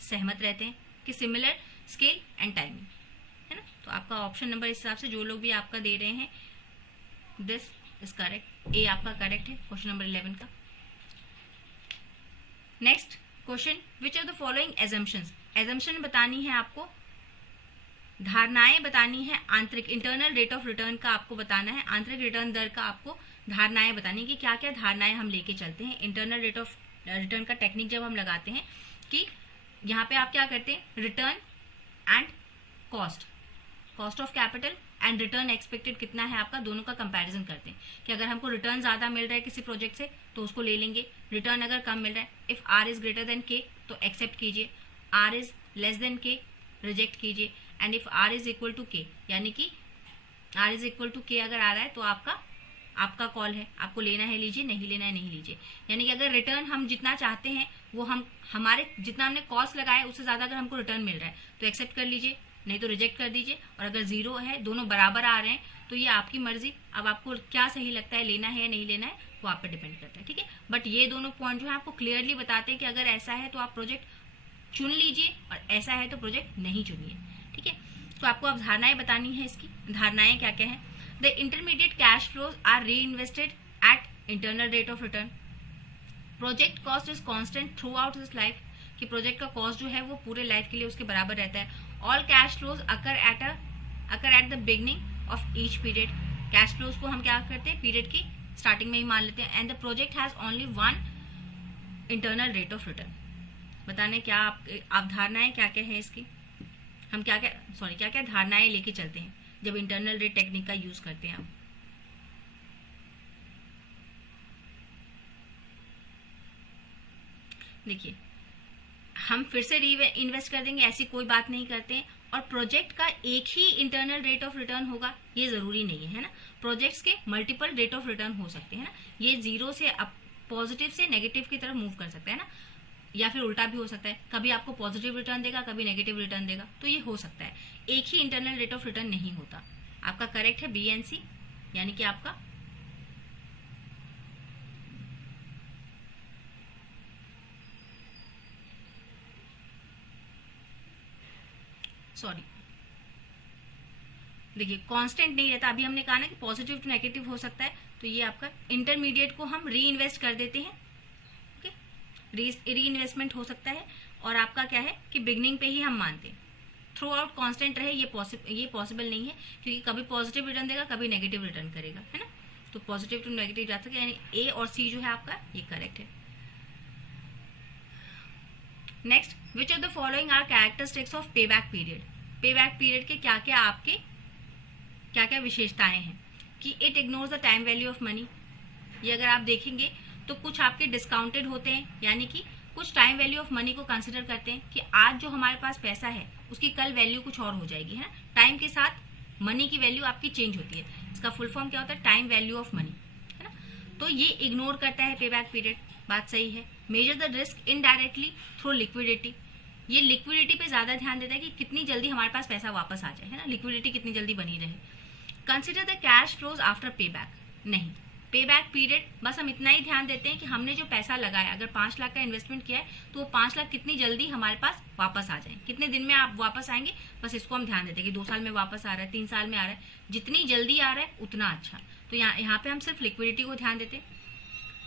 सहमत रहते हैं कि सिमिलर स्केल एंड टाइमिंग, है ना। तो आपका ऑप्शन नंबर इस हिसाब से जो लोग भी आपका दे रहे हैं, दिस इज करेक्ट, ए आपका करेक्ट है क्वेश्चन नंबर 11 का। Next question, which of the following assumptions, assumption बतानी है आपको, धारणाएं बतानी है, आंतरिक इंटरनल रेट ऑफ रिटर्न का आपको बताना है, आंतरिक रिटर्न दर का आपको धारणाएं बतानी है कि क्या क्या धारणाएं हम लेके चलते हैं इंटरनल रेट ऑफ रिटर्न का टेक्निक जब हम लगाते हैं, कि यहाँ पे आप क्या करते हैं, return and cost, cost of capital and return expected कितना है आपका, दोनों का कंपैरिजन करते हैं कि अगर हमको रिटर्न ज्यादा मिल रहा है किसी प्रोजेक्ट से तो उसको ले लेंगे, रिटर्न अगर कम मिल रहा है, if R is greater than K तो एक्सेप्ट कीजिए, R is less than K reject कीजिए, and if R is equal to K, यानी कि आर इज इक्वल टू के अगर आ रहा है तो आपका कॉल है, आपको लेना है लीजिए, नहीं लेना है नहीं लीजिए। यानी कि अगर रिटर्न हम जितना चाहते हैं वो हमारे जितना हमने कॉस्ट लगाया उससे ज्यादा अगर हमको रिटर्न मिल रहा है तो एक्सेप्ट कर लीजिए, नहीं तो रिजेक्ट कर दीजिए। और अगर जीरो है, दोनों बराबर आ रहे हैं तो ये आपकी मर्जी, अब आपको क्या सही लगता है, लेना है या नहीं लेना है वो आप पे डिपेंड करता है। ठीक है, बट ये दोनों पॉइंट जो है आपको क्लियरली बताते हैं कि अगर ऐसा है तो आप प्रोजेक्ट चुन लीजिए और ऐसा है तो प्रोजेक्ट नहीं चुनिए। ठीक है, तो आपको अब धारणाएं बतानी है, इसकी धारणाएं क्या क्या है। The intermediate cash flows are reinvested at internal rate of return, project cost is constant throughout this life, कि प्रोजेक्ट का कॉस्ट जो है वो पूरे लाइफ के लिए उसके बराबर रहता है। All cash flows occur at the beginning of each period, cash flows को हम क्या करते हैं, पीरियड की स्टार्टिंग में ही मान लेते हैं। And the project has only one internal rate of return, बताने क्या आप धारणाएं क्या क्या है इसकी, हम क्या क्या धारणाएं लेके चलते हैं जब इंटरनल रेट टेक्निक का यूज करते हैं हम। देखिए हम फिर से री इन्वेस्ट कर देंगे ऐसी कोई बात नहीं करते हैं, और प्रोजेक्ट का एक ही इंटरनल रेट ऑफ रिटर्न होगा ये जरूरी नहीं है ना, प्रोजेक्ट्स के मल्टीपल रेट ऑफ रिटर्न हो सकते हैं ना, ये जीरो से पॉजिटिव से नेगेटिव की तरफ मूव कर सकता है ना, या फिर उल्टा भी हो सकता है, कभी आपको पॉजिटिव रिटर्न देगा कभी नेगेटिव रिटर्न देगा, तो ये हो सकता है, एक ही इंटरनल रेट ऑफ रिटर्न नहीं होता। आपका करेक्ट है बी एंड सी, यानी कि आपका देखिए कांस्टेंट नहीं रहता, अभी हमने कहा ना कि पॉजिटिव टू नेगेटिव हो सकता है, तो ये आपका इंटरमीडिएट को हम री इन्वेस्ट कर देते हैं, री इन्वेस्टमेंट हो सकता है, और आपका क्या है कि बिगनिंग पे ही हम मानते हैं, थ्रू आउट कांस्टेंट रहे ये पॉसिबल नहीं है, क्योंकि कभी पॉजिटिव रिटर्न देगा कभी नेगेटिव रिटर्न करेगा, है ना, तो पॉजिटिव टू नेगेटिव जा सकता है, यानी ए और सी जो है आपका ये करेक्ट है। Next, which of the following are characteristics of payback period, payback period के क्या क्या विशेषताएं हैं, कि it ignores the time value of money, ये अगर आप देखेंगे तो कुछ आपके डिस्काउंटेड होते हैं, यानी कि कुछ टाइम वैल्यू ऑफ मनी को कंसिडर करते हैं कि आज जो हमारे पास पैसा है उसकी कल वैल्यू कुछ और हो जाएगी, है ना, टाइम के साथ मनी की वैल्यू आपकी चेंज होती है, इसका फुल फॉर्म क्या होता है, टाइम वैल्यू ऑफ मनी, है ना, तो ये इग्नोर करता है पे बैक पीरियड, बात सही है। Measure the risk indirectly through liquidity, ये लिक्विडिटी पे ज्यादा ध्यान देता है कि कितनी जल्दी हमारे पास पैसा वापस आ जाए, है ना, लिक्विडिटी कितनी जल्दी बनी रहे। Consider the cash flows after पे बैक, नहीं, पे बैक पीरियड बस हम इतना ही ध्यान देते हैं कि हमने जो पैसा लगाया, अगर 5 लाख का इन्वेस्टमेंट किया है तो वो 5 लाख कितनी जल्दी हमारे पास वापस आ जाए, कितने दिन में आप वापस आएंगे, बस इसको हम ध्यान देते हैं कि 2 साल में वापस आ रहा है, 3 साल में आ रहा है, जितनी जल्दी आ रहा है उतना अच्छा, तो यहाँ पे हम सिर्फ लिक्विडिटी को ध्यान देते हैं।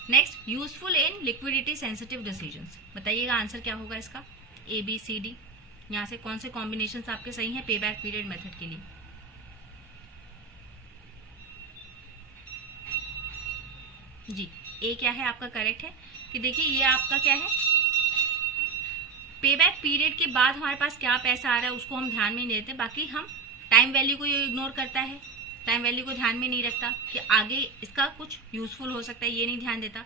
Next, useful in liquidity sensitive decisions, बताइएगा आंसर क्या होगा इसका, ए बी सी डी, यहाँ से कौन से कॉम्बिनेशन आपके सही हैं पे बैक पीरियड मेथड के लिए। जी, ए क्या है आपका करेक्ट है, कि देखिए ये आपका क्या है, पे बैक पीरियड के बाद हमारे पास क्या पैसा आ रहा है उसको हम ध्यान में नहीं देते, बाकी हम टाइम वैल्यू को ये इग्नोर करता है, टाइम वैल्यू को ध्यान में नहीं रखता कि आगे इसका कुछ यूजफुल हो सकता है, ये नहीं ध्यान देता।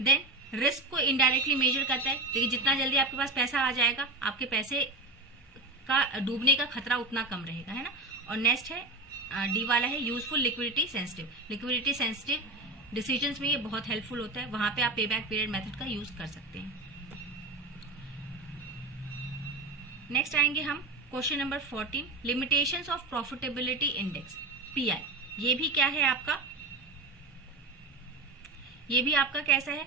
देन रिस्क को इनडायरेक्टली मेजर करता है, देखिए जितना जल्दी आपके पास पैसा आ जाएगा आपके पैसे का डूबने का खतरा उतना कम रहेगा, है ना। और नेक्स्ट है डी वाला है useful liquidity sensitive. Liquidity sensitive decisions में ये बहुत हेल्पफुल होता है, वहां पे आप पे बैक पीरियड मेथड का यूज कर सकते हैं। नेक्स्ट आएंगे हम question number 14, limitations of profitability index pi. ये भी क्या है आपका, ये भी आपका कैसा है,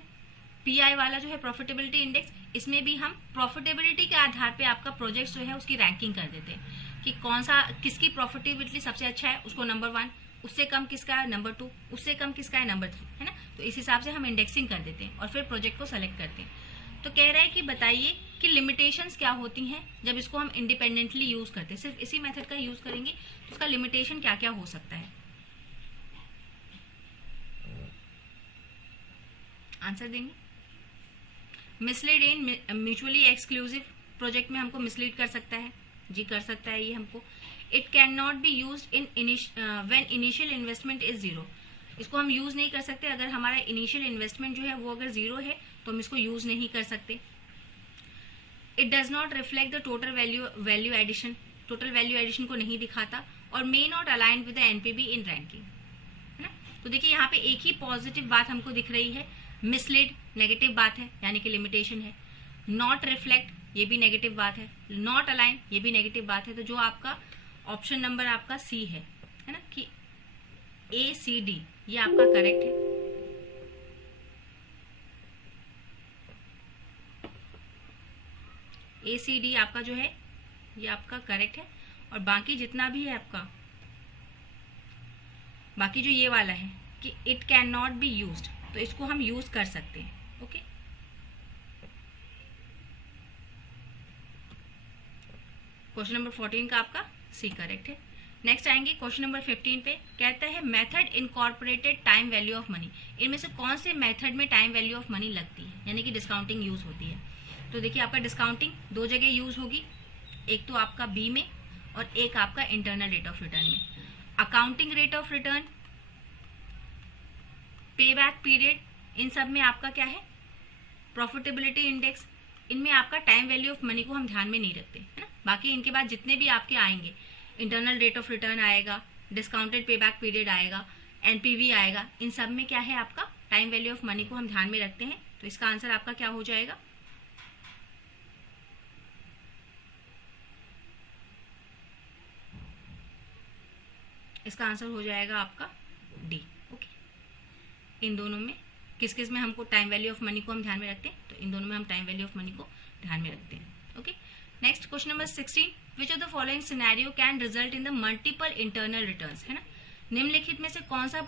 पीआई वाला जो है प्रॉफिटेबिलिटी इंडेक्स। इसमें भी हम प्रॉफिटेबिलिटी के आधार पे आपका प्रोजेक्ट जो है उसकी रैंकिंग कर देते हैं कि कौन सा किसकी प्रॉफिटेबिलिटी सबसे अच्छा है, उसको नंबर 1, उससे कम किसका है नंबर 2, उससे कम किसका है नंबर 3, है ना। तो इस हिसाब से हम इंडेक्सिंग कर देते हैं और फिर प्रोजेक्ट को सेलेक्ट करते हैं। तो कह रहा है कि बताइए कि लिमिटेशंस क्या होती हैं जब इसको हम इंडिपेंडेंटली यूज करते हैं, सिर्फ इसी मेथड का यूज करेंगे तो उसका लिमिटेशन क्या क्या हो सकता है। आंसर देंगे, मिसलीड इन म्यूचुअली एक्सक्लूसिव प्रोजेक्ट में हमको मिसलीड कर सकता है, जी कर सकता है ये हमको। It can not be use in when initial investment is zero. इसको हम यूज नहीं कर सकते अगर हमारा इनिशियल इन्वेस्टमेंट जो है वो अगर जीरो है तो हम इसको यूज नहीं कर सकते। It does not reflect the total value addition, total value addition को नहीं दिखाता। और may not align with the NPV in ranking, है ना। तो देखिए यहाँ पे एक ही पॉजिटिव बात हमको दिख रही है, मिसलीड नेगेटिव बात है यानी कि लिमिटेशन है, नॉट रिफ्लेक्ट ये भी नेगेटिव बात है, नॉट अलाइन ये भी नेगेटिव बात है। तो जो आपका ऑप्शन नंबर आपका सी है ना, कि ए सी डी ये आपका करेक्ट है। ए सी डी आपका जो है ये आपका करेक्ट है। और बाकी जितना भी है आपका, बाकी जो ये वाला है कि it can not be used, तो इसको हम यूज कर सकते हैं। ओके, क्वेश्चन नंबर 14 का आपका सी करेक्ट है। नेक्स्ट आएंगे क्वेश्चन नंबर 15 पे, कहता है method incorporated time value of money. इनमें से कौन से मेथड में टाइम वैल्यू ऑफ मनी लगती है यानी कि डिस्काउंटिंग यूज होती है। तो देखिए आपका डिस्काउंटिंग दो जगह यूज होगी, एक तो आपका बी में और एक आपका इंटरनल रेट ऑफ रिटर्न में। अकाउंटिंग रेट ऑफ रिटर्न, पे बैक पीरियड, इन सब में आपका क्या है प्रॉफिटेबिलिटी इंडेक्स, इनमें आपका टाइम वैल्यू ऑफ मनी को हम ध्यान में नहीं रखते, है ना। बाकी इनके बाद जितने भी आपके आएंगे, इंटरनल रेट ऑफ रिटर्न आएगा, डिस्काउंटेड पे बैक पीरियड आएगा, एनपीवी आएगा, इन सब में क्या है आपका टाइम वैल्यू ऑफ मनी को हम ध्यान में रखते हैं। तो इसका आंसर आपका क्या हो जाएगा, इसका आंसर हो जाएगा आपका डी। ओके, इन दोनों में किस किस में हमको टाइम वैल्यू ऑफ मनी को हम ध्यान में रखते हैं, तो इन दोनों में हम टाइम वैल्यू ऑफ मनी को ध्यान में रखते हैं। Okay, next question number 16, which of the following scenario can result in the multiple internal returns, है ना। निम्नलिखित में से कौन सा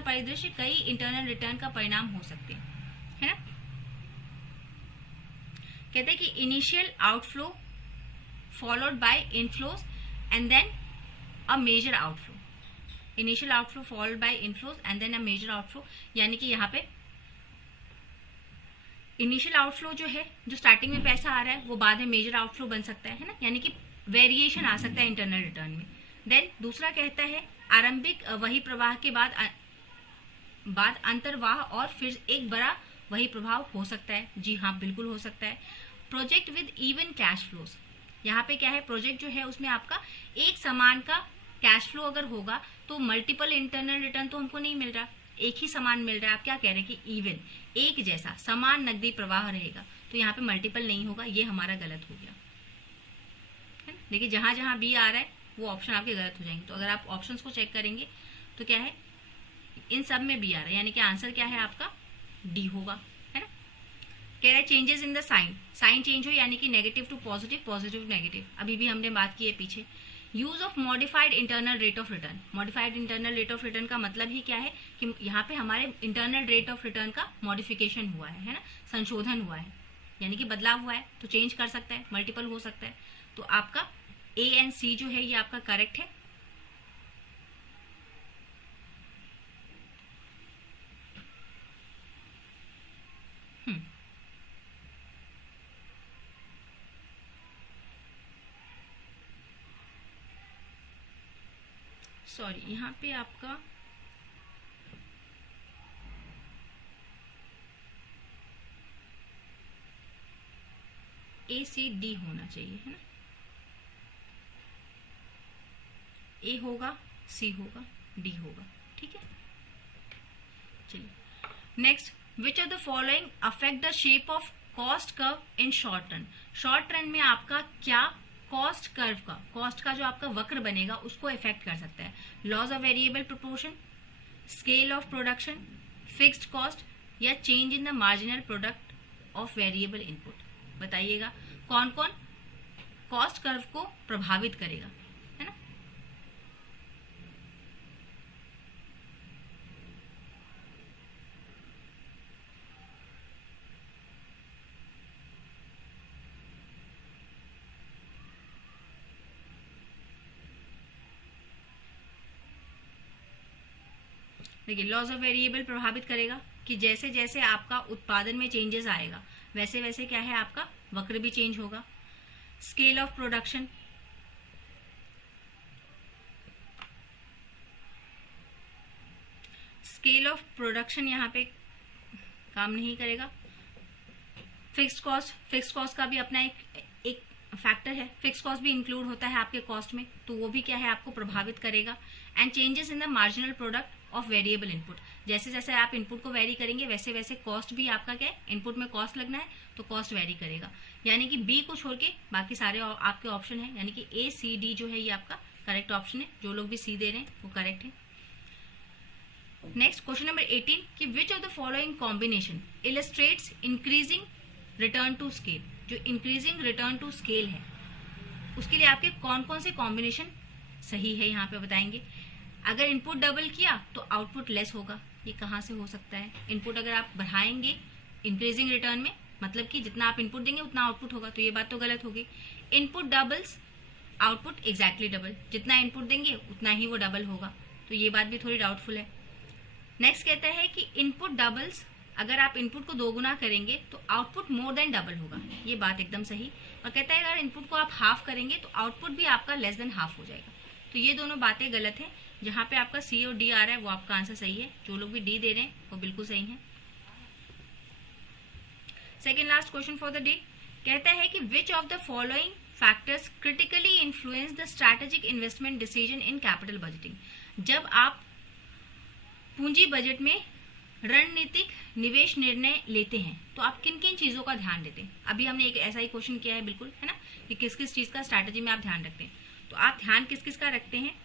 परिदृश्य कई इंटरनल रिटर्न का परिणाम हो सकते हैं, है ना। कहते हैं कि initial outflow followed by inflows and then a major outflow, initial outflow followed by inflows and then a major outflow, यानी कि यहाँ पे इनिशियल आउटफ्लो जो है, जो स्टार्टिंग में पैसा आ रहा है वो बाद में मेजर आउटफ्लो बन सकता है ना, यानी कि वेरिएशन आ सकता है इंटरनल रिटर्न में। देन दूसरा कहता है आरंभिक वही प्रवाह के बाद अंतर्वाह और फिर एक बड़ा वही प्रभाव हो सकता है, जी हाँ बिल्कुल हो सकता है। Project with even cash flows, यहाँ पे क्या है प्रोजेक्ट जो है उसमें आपका एक समान का कैश फ्लो अगर होगा तो मल्टीपल इंटरनल रिटर्न तो हमको नहीं मिल रहा, एक ही समान मिल रहा है। आप क्या कह रहे हैं कि इवन एक जैसा समान नकदी प्रवाह रहेगा, तो यहाँ पे मल्टीपल नहीं होगा, ये हमारा गलत हो गया। देखिए जहां जहां बी आ रहा है वो ऑप्शन आपके गलत हो जाएंगे। तो अगर आप ऑप्शंस को चेक करेंगे तो क्या है, इन सब में बी आ रहा है, यानी कि आंसर क्या है आपका डी होगा, है ना। कह रहा है changes in the sign, sign change हो यानी कि negative to positive, positive negative, अभी भी हमने बात की है पीछे। Use of modified internal rate of return, modified internal rate of return का मतलब ही क्या है कि यहाँ पे हमारे इंटरनल रेट ऑफ रिटर्न का मॉडिफिकेशन हुआ है ना, संशोधन हुआ है, यानी कि बदलाव हुआ है, तो चेंज कर सकता है, मल्टीपल हो सकता है। तो आपका ए एंड सी जो है ये आपका करेक्ट है। सॉरी, यहाँ पे आपका ACD होना चाहिए, है ना, A होगा, C होगा, D होगा, ठीक है। चलिए next, which of the following affect the shape of cost curve in short run. Short run में आपका क्या कॉस्ट कर्व का, कॉस्ट का जो आपका वक्र बनेगा उसको इफेक्ट कर सकता है। Laws of variable proportion, scale of production, fixed cost, या change in the marginal product of variable input. बताइएगा कौन कौन कॉस्ट कर्व को प्रभावित करेगा, है ना। देखिए लॉस ऑफ वेरिएबल प्रभावित करेगा कि जैसे जैसे आपका उत्पादन में चेंजेस आएगा वैसे वैसे क्या है, आपका वक्र भी चेंज होगा। Scale of production, scale of production यहाँ पे काम नहीं करेगा। फिक्स्ड कॉस्ट, फिक्स्ड कॉस्ट का भी अपना एक फैक्टर है, फिक्स्ड कॉस्ट भी इंक्लूड होता है आपके कॉस्ट में, तो वो भी क्या है आपको प्रभावित करेगा। And changes in the marginal product of variable input, जैसे जैसे आप इनपुट को वेरी करेंगे वैसे वैसे कॉस्ट भी आपका क्या है, इनपुट में कॉस्ट लगना है तो कॉस्ट वेरी करेगा। यानी कि बी को छोड़ के बाकी सारे आपके ऑप्शन है, यानी कि ए सी डी जो है ये आपका करेक्ट ऑप्शन है। जो लोग भी सी दे रहे हैं वो करेक्ट है। नेक्स्ट क्वेश्चन नंबर 18 कि which of the following combination illustrates increasing return to scale. जो इंक्रीजिंग रिटर्न टू स्केल है उसके लिए आपके कौन कौन से कॉम्बिनेशन सही है यहाँ पे बताएंगे। अगर इनपुट डबल किया तो आउटपुट लेस होगा, ये कहाँ से हो सकता है। इनपुट अगर आप बढ़ाएंगे इंक्रीजिंग रिटर्न में, मतलब कि जितना आप इनपुट देंगे उतना आउटपुट होगा, तो ये बात तो गलत होगी। Input doubles output exactly double, जितना इनपुट देंगे उतना ही वो डबल होगा, तो ये बात भी थोड़ी डाउटफुल है। नेक्स्ट कहता है कि इनपुट डबल्स, अगर आप इनपुट को दोगुना करेंगे तो आउटपुट मोर देन डबल होगा, ये बात एकदम सही। और कहता है अगर इनपुट को आप हाफ करेंगे तो आउटपुट भी आपका लेस देन हाफ हो जाएगा, तो ये दोनों बातें गलत है। जहां पे आपका सी और डी आ रहा है वो आपका आंसर सही है। जो लोग भी डी दे रहे हैं वो बिल्कुल सही है। Second last question for the day कहता है कि which of the following factors critically influence the strategic investment decision in capital budgeting. जब आप पूंजी बजट में रणनीतिक निवेश निर्णय लेते हैं तो आप किन किन चीजों का ध्यान देते हैं। अभी हमने एक ऐसा ही क्वेश्चन किया है बिल्कुल, है ना, कि किस किस चीज का स्ट्रैटेजी में आप ध्यान रखते हैं। तो आप ध्यान किस किस का रखते हैं।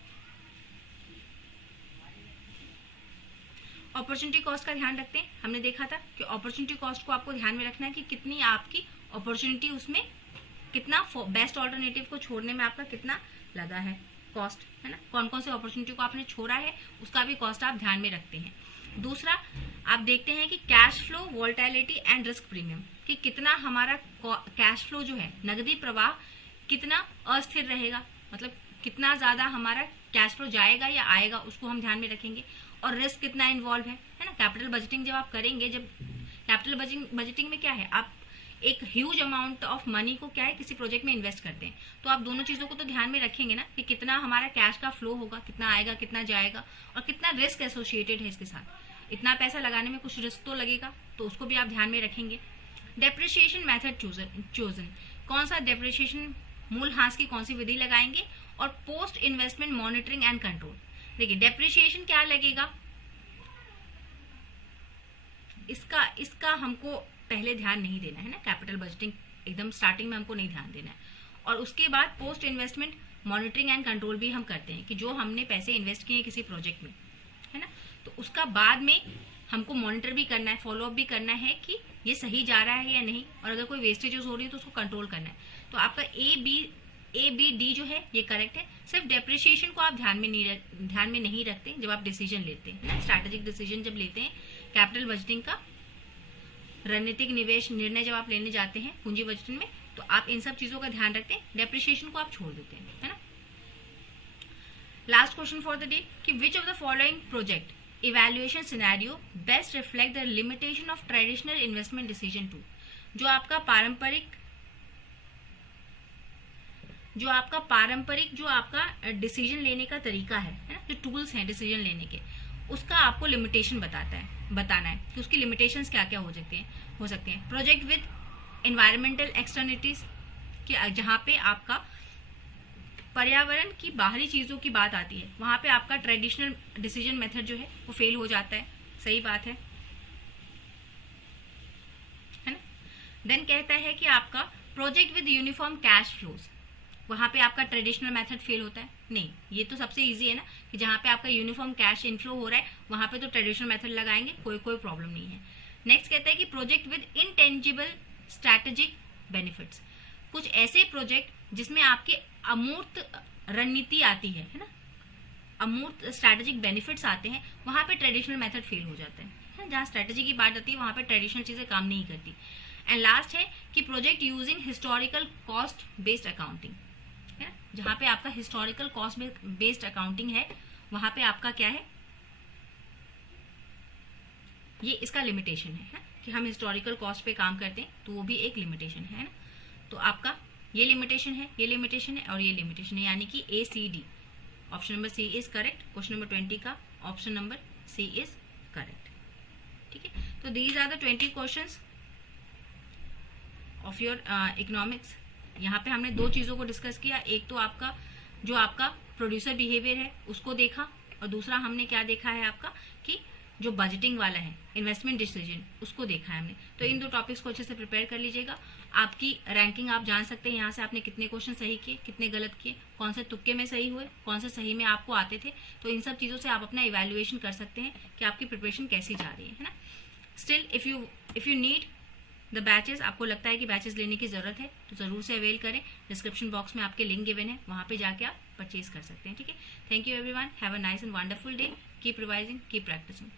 अपॉर्चुनिटी कॉस्ट का ध्यान रखते हैं। हमने देखा था कि अपॉर्चुनिटी कॉस्ट को आपको ध्यान में रखना है कि कितनी आपकी अपॉर्चुनिटी, उसमें कितना बेस्ट ऑल्टरनेटिव को छोड़ने में आपका कितना लगा है कॉस्ट, है ना, कौन कौन से अपॉर्चुनिटी को आपने छोड़ा है उसका भी कॉस्ट आप ध्यान में रखते हैं। दूसरा आप देखते हैं कि cash flow volatility and risk premium, कि कितना हमारा कैश फ्लो जो है, नगदी प्रवाह कितना अस्थिर रहेगा, मतलब कितना ज्यादा हमारा कैश फ्लो जाएगा या आएगा उसको हम ध्यान में रखेंगे। और रिस्क कितना इन्वॉल्व है ना। कैपिटल बजटिंग जब आप करेंगे, जब कैपिटल बजटिंग में क्या है, आप एक ह्यूज अमाउंट ऑफ मनी को क्या है किसी प्रोजेक्ट में इन्वेस्ट करते हैं, तो आप दोनों चीजों को तो ध्यान में रखेंगे ना, कि कितना हमारा कैश का फ्लो होगा, कितना आएगा कितना जाएगा, और कितना रिस्क एसोसिएटेड है इसके साथ। इतना पैसा लगाने में कुछ रिस्क तो लगेगा, तो उसको भी आप ध्यान में रखेंगे। डेप्रिसिएशन मेथड चोजन, कौन सा डेप्रिसिएशन मूल्यह्रास की कौन सी विधि लगाएंगे। और post investment monitoring and control. देखिए डेप्रिसिएशन क्या लगेगा, इसका हमको पहले ध्यान नहीं देना है ना, कैपिटल बजटिंग एकदम स्टार्टिंग में हमको नहीं ध्यान देना है। और उसके बाद post investment monitoring and control भी हम करते हैं, कि जो हमने पैसे इन्वेस्ट किए किसी प्रोजेक्ट में, है ना, तो उसका बाद में हमको मॉनिटर भी करना है, फॉलोअप भी करना है कि ये सही जा रहा है या नहीं, और अगर कोई वेस्टेजेस हो रही है तो उसको कंट्रोल करना है। तो आपका ए बी डी जो है ये करेक्ट है। सिर्फ डेप्रिसिएशन को आप ध्यान में नहीं रखते जब आप डिसीजन लेते हैं ना, स्ट्रैटेजिक डिसीजन जब लेते हैं, कैपिटल बजटिंग का रणनीतिक निवेश निर्णय जब आप लेने जाते हैं पूंजी बजटिंग में, तो आप इन सब चीजों का ध्यान रखते हैं, डेप्रिसिएशन को आप छोड़ देते हैं, है ना। Last question for the day कि which of the following project evaluation scenario best reflect the limitation of traditional investment decision to. जो आपका पारंपरिक जो आपका डिसीजन लेने का तरीका है ना, जो टूल्स हैं डिसीजन लेने के, उसका आपको लिमिटेशन बताना है कि उसकी लिमिटेशंस क्या क्या हो सकते हैं। प्रोजेक्ट विद एनवायरमेंटल एक्सटर्निटीज, कि जहाँ पे आपका पर्यावरण की बाहरी चीज़ों की बात आती है वहाँ पे आपका ट्रेडिशनल डिसीजन मेथड जो है वो फेल हो जाता है। सही बात है ना। देन कहता है कि आपका project with uniform cash flows, वहाँ पे आपका ट्रेडिशनल मेथड फेल होता है। नहीं, ये तो सबसे इजी है ना कि जहाँ पे आपका यूनिफॉर्म कैश इनफ्लो हो रहा है वहाँ पे तो ट्रेडिशनल मेथड लगाएंगे, कोई प्रॉब्लम नहीं है। नेक्स्ट कहता है कि project with intangible strategic benefits, कुछ ऐसे प्रोजेक्ट जिसमें आपके अमूर्त रणनीति आती है ना, अमूर्त स्ट्रैटेजिक बेनिफिट्स आते हैं, वहाँ पे ट्रेडिशनल मेथड फेल हो जाता है। जहाँ स्ट्रैटेजी की बात आती है वहाँ पे ट्रेडिशनल चीज़ें काम नहीं करती। एंड लास्ट है कि project using historical cost based accounting, है ना, जहाँ पे आपका हिस्टोरिकल कॉस्ट बेस्ड अकाउंटिंग है वहाँ पे आपका क्या है, ये इसका लिमिटेशन है कि हम हिस्टोरिकल कॉस्ट पे काम करते हैं, तो वो भी एक लिमिटेशन है ना। तो आपका ये लिमिटेशन है, ये लिमिटेशन है और ये लिमिटेशन है, यानी कि ACD, option number C is correct. Question number 20 का option number C is correct. ठीक है, तो these are the 20 questions of your economics. यहाँ पे हमने दो चीज़ों को डिस्कस किया, एक तो आपका जो आपका प्रोड्यूसर बिहेवियर है उसको देखा, और दूसरा हमने क्या देखा है आपका कि जो बजटिंग वाला है, इन्वेस्टमेंट डिसीजन, उसको देखा है हमने। तो इन दो टॉपिक्स को अच्छे से प्रिपेयर कर लीजिएगा। आपकी रैंकिंग आप जान सकते हैं यहाँ से, आपने कितने क्वेश्चन सही किए, कितने गलत किए, कौन से तुक्के में सही हुए, कौन से सही में आपको आते थे। तो इन सब चीज़ों से आप अपना इवैल्यूएशन कर सकते हैं कि आपकी प्रिपरेशन कैसी जा रही है ना। Still if you need the batches, आपको लगता है कि बैचेस लेने की जरूरत है तो जरूर से अवेल करें। डिस्क्रिप्शन बॉक्स में आपके लिंक गिवन है, वहाँ पे जाके आप परचेज कर सकते हैं। ठीक है, thank you everyone, have a nice and wonderful day, keep revising, keep practising.